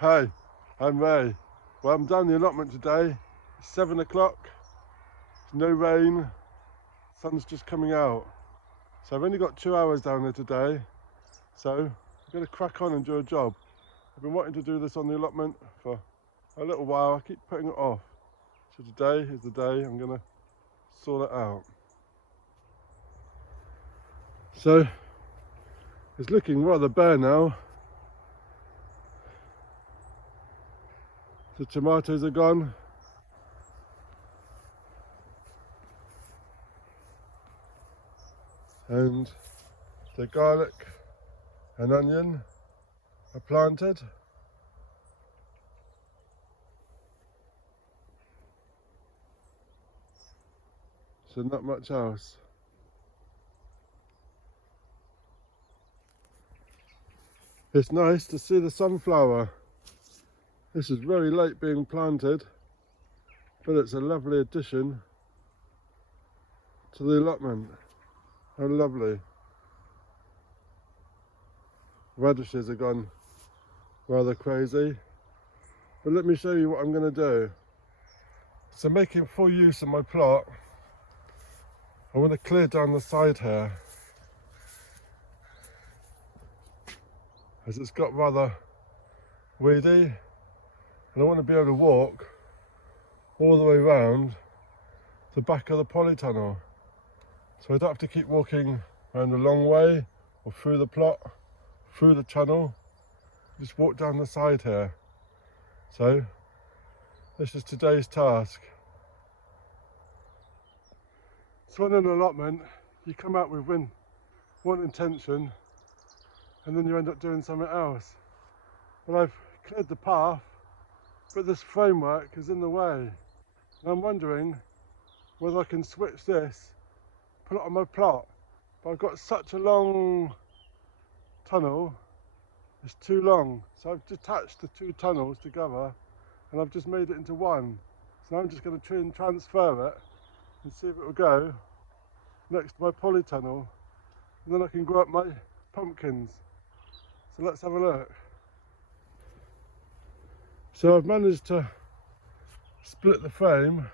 Hi, I'm Ray. Well, I'm down the allotment today. It's 7 o'clock, there's no rain, sun's just coming out. So I've only got 2 hours down here today, so I'm going to crack on and do a job. I've been wanting to do this on the allotment for a little while, I keep putting it off. So today is the day I'm going to sort it out. So it's looking rather bare now. The tomatoes are gone. And the garlic and onion are planted. So not much else. It's nice to see the sunflower. This is very late being planted, but it's a lovely addition to the allotment. How lovely. Radishes have gone rather crazy, but let me show you what I'm going to do. So making full use of my plot, I want to clear down the side here, as it's got rather weedy, and I want to be able to walk all the way around the back of the polytunnel, so I don't have to keep walking around a long way or through the plot, through the tunnel. Just walk down the side here. So this is today's task. So on an allotment, you come out with one intention and then you end up doing something else. But I've cleared the path, but this framework is in the way. And I'm wondering whether I can switch this, put it on my plot. But I've got such a long tunnel, it's too long. So I've detached the two tunnels together and I've just made it into one. So now I'm just going to try and transfer it and see if it will go next to my polytunnel, and then I can grow up my pumpkins. So let's have a look. So I've managed to split the frame.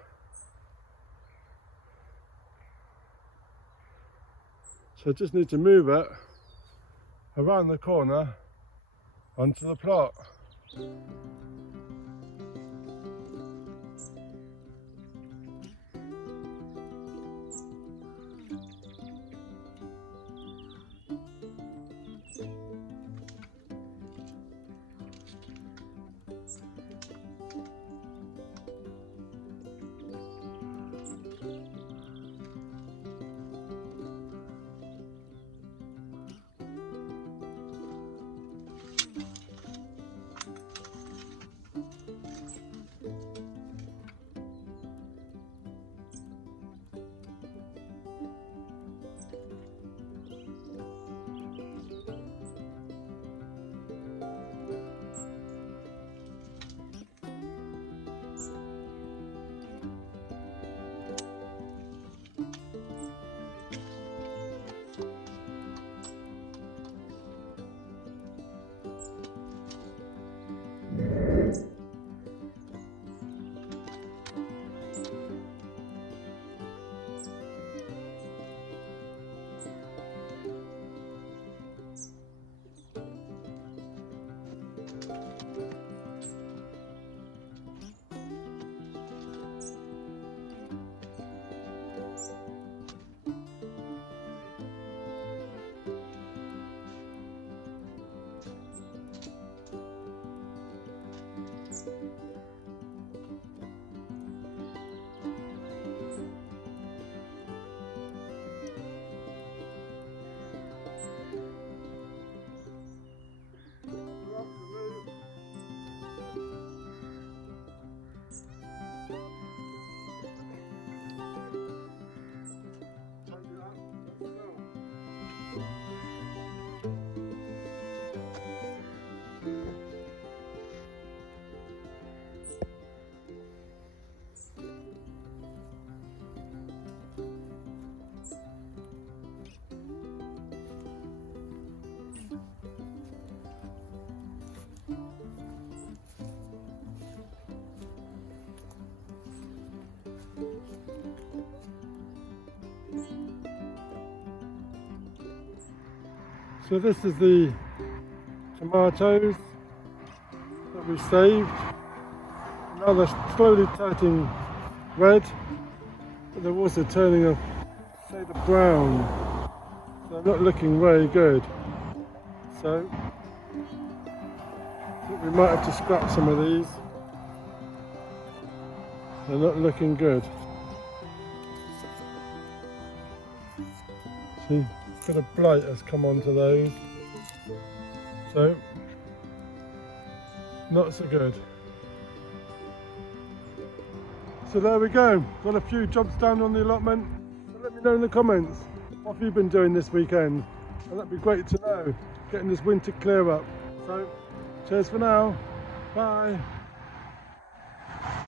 So I just need to move it around the corner onto the plot. So this is the tomatoes that we saved. Now they're slowly turning red, but they're also turning a shade of brown. So they're not looking very good. So I think we might have to scrap some of these. They're not looking good. See, a bit of blight has come onto those. So, not so good. So there we go. Got a few jobs done on the allotment. So let me know in the comments, what have you been doing this weekend? And that'd be great to know, getting this winter clear up. So, cheers for now. Bye.